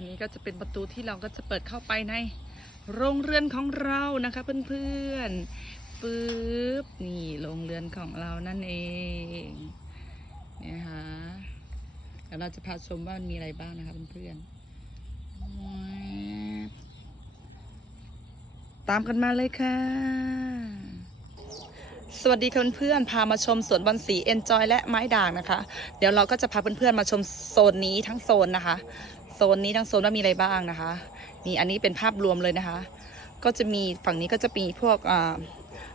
อันนี้ก็จะเป็นประตูที่เราก็จะเปิดเข้าไปในโรงเรือนของเรานะคะเพื่อนๆปึ๊บนี่โรงเรือนของเรานั่นเองเนี่ยนะคะเดี๋ยวเราจะพาชมว่ามันมีอะไรบ้างนะคะเพื่อนๆตามกันมาเลยค่ะ สวัสดีค่ะเพื่อนๆพามาชมสวนบอลสีเอนจอยและไม้ด่างนะคะ เดี๋ยวเราก็จะพาเพื่อนๆมาชมโซนนี้ทั้งโซนนะคะ ซนนี้ทั้งโซนว่ามีอะไรบ้างนะคะนี่อันนี้เป็นภาพรวมเลยนะคะ ก็จะมีฝั่งนี้ก็จะมีพวก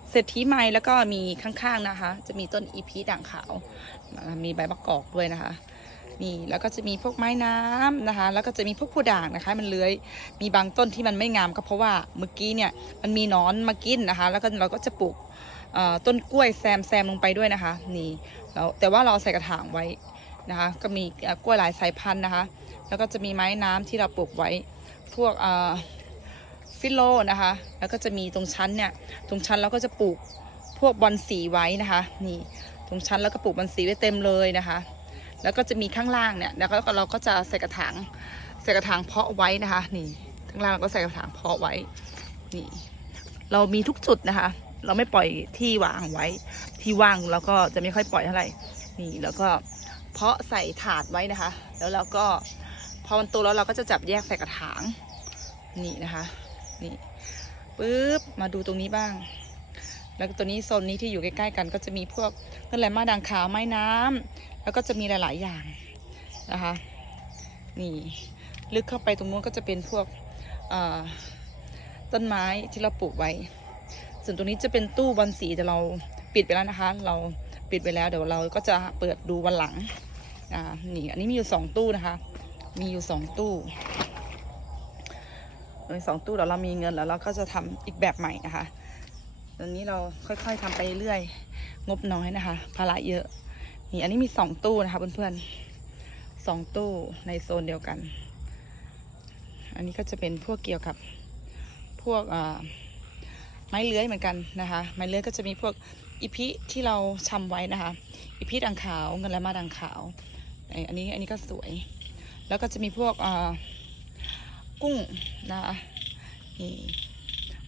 เศรษฐีไม้แล้วก็มีข้างๆนะคะ จะมีต้นอีพีด่างขาว มีใบมะกอกด้วยนะคะนี่แล้วก็จะมีพวกไม้น้ำนะคะ แล้วก็จะมีพวกผู้ด่างนะคะ มันเลื้อยมีบางต้นที่มันไม่งามก็เพราะว่าเมื่อกี้เนี่ยมันมีนอนมากินนะคะ แล้วก็เราก็จะปลูกต้นกล้วยแซมแซมลงไปด้วยนะคะ นี่แล้วแต่ว่าเราใส่กระถางไว้นะคะ ก็มีกล้วยหลายสายพันธุ์นะคะ แล้วก็จะมีไม้น้ำที่เราปลูกไว้ พวกฟิโลนะคะ แล้วก็จะมีตรงชั้นเนี่ย ตรงชั้นเราก็จะปลูกพวกบอลสีไว้นะคะ นี่ ตรงชั้นแล้วก็ปลูกบอลสีไว้เต็มเลยนะคะ แล้วก็จะมีข้างล่างเนี่ย แล้วก็เราก็จะใส่กระถาง ใส่กระถางเพาะไว้นะคะ นี่ ข้างล่างเราก็ใส่กระถางเพาะไว้ นี่ เรามีทุกจุดนะคะ เราไม่ปล่อยที่วางไว้ ที่ว่างเราก็จะไม่ค่อยปล่อยเท่าไหร่ นี่ แล้วก็เพาะใส่ถาดไว้นะคะ แล้วเราก็ พอมันโตแล้วเราก็จะจับแยกใส่กระถาง นี่นะคะ นี่ปึ๊บมาดูตรงนี้บ้าง แล้วตัวนี้โซนนี้ที่อยู่ใกล้ๆกัน ก็จะมีพวกต้นแรมมาด่างขาวไม้น้ำแล้วก็จะมีหลายๆอย่างนะคะ นี่ลึกเข้าไปตรงนู้นก็จะเป็นพวกต้นไม้ที่เราปลูกไว้ ส่วนตรงนี้จะเป็นตู้บอลสีแต่เราปิดไปแล้วนะคะ เราปิดไปแล้วเดี๋ยวเราก็จะเปิดดูวันหลังอ่านี่อันนี้มีอยู่สองตู้นะคะ มีอยู่สองตู้ในสองตู้เดี๋ยวเรามีเงินแล้วเราก็จะทำอีกแบบใหม่นะคะ ตอนนี้เราค่อยๆทำไปเรื่อยงบน้อยนะคะ ภาระเยอะ นี่อันนี้มีสองตู้นะคะเพื่อนๆสองตู้ในโซนเดียวกัน อันนี้ก็จะเป็นพวกเกี่ยวกับพวกไม้เลื้อยเหมือนกันนะคะ ไม้เลื้อยก็จะมีพวกอีพิที่เราชำไว้นะคะ อีพิด่างขาวเงินและมาด่างขาว อันนี้อันนี้ก็สวย แล้วก็จะมีพวกกุ้งนะคะนี่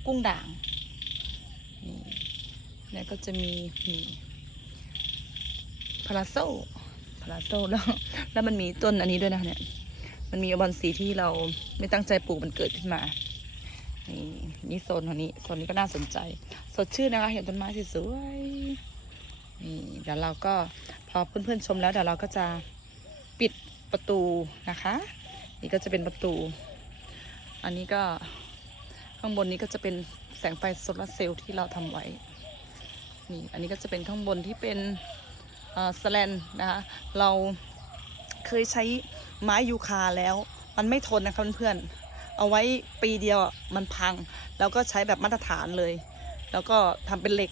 กุ้งด่างนี่แล้วก็จะมีนี่พาราโซพาราโซแล้วแล้วมันมีต้นอันนี้ด้วยนะเนี่ยมันมีบอลสีที่เราไม่ตั้งใจปลูกมันเกิดขึ้นมานี่นี่โซนของนี้โซนนี้ก็น่าสนใจ สดชื่นนะคะเห็นต้นไม้สวยๆนี่เดี๋ยวเราก็พอเพื่อนๆชมแล้วเดี๋ยวเราก็จะปิด ประตูนะคะ นี่ก็จะเป็นประตู อันนี้ก็ข้างบนนี้ก็จะเป็นแสงไฟโซลาร์เซลล์ที่เราทำไว้ นี่อันนี้ก็จะเป็นข้างบนที่เป็นสแลนนะคะเราเคยใช้ไม้ยูคาแล้ว มันไม่ทนนะคะเพื่อนๆเอาไว้ปีเดียวมันพัง แล้วก็ใช้แบบมาตรฐานเลย แล้วก็ทำเป็นเหล็ก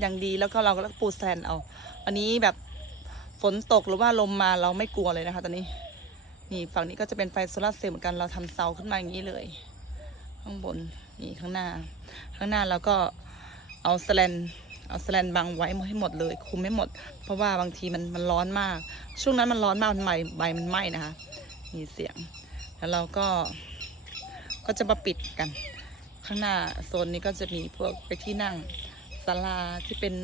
อย่างดีแล้วก็เราก็ปูแซนเอา อันนี้แบบ ฝนตกหรือว่าลมมาเราไม่กลัวเลยนะคะ ตอนนี้ นี่ฝั่งนี้ก็จะเป็นไฟโซลาร์เซลล์เหมือนกันเราทำเสาขึ้นมาอย่างนี้เลย ข้างบนนี่ข้างหน้า ข้างหน้าเราก็เอาสแลนเอาสแลนบังไว้ให้หมดเลย คุมไม่หมด เพราะว่าบางทีมันมันร้อนมาก ช่วงนั้นมันร้อนมากมันใบใบมันไหม้นะคะมีเสียง แล้วเราก็ก็จะมาปิดกัน ข้างหน้าโซนนี้ก็จะมีพวกไปที่นั่งศาลาที่เป็น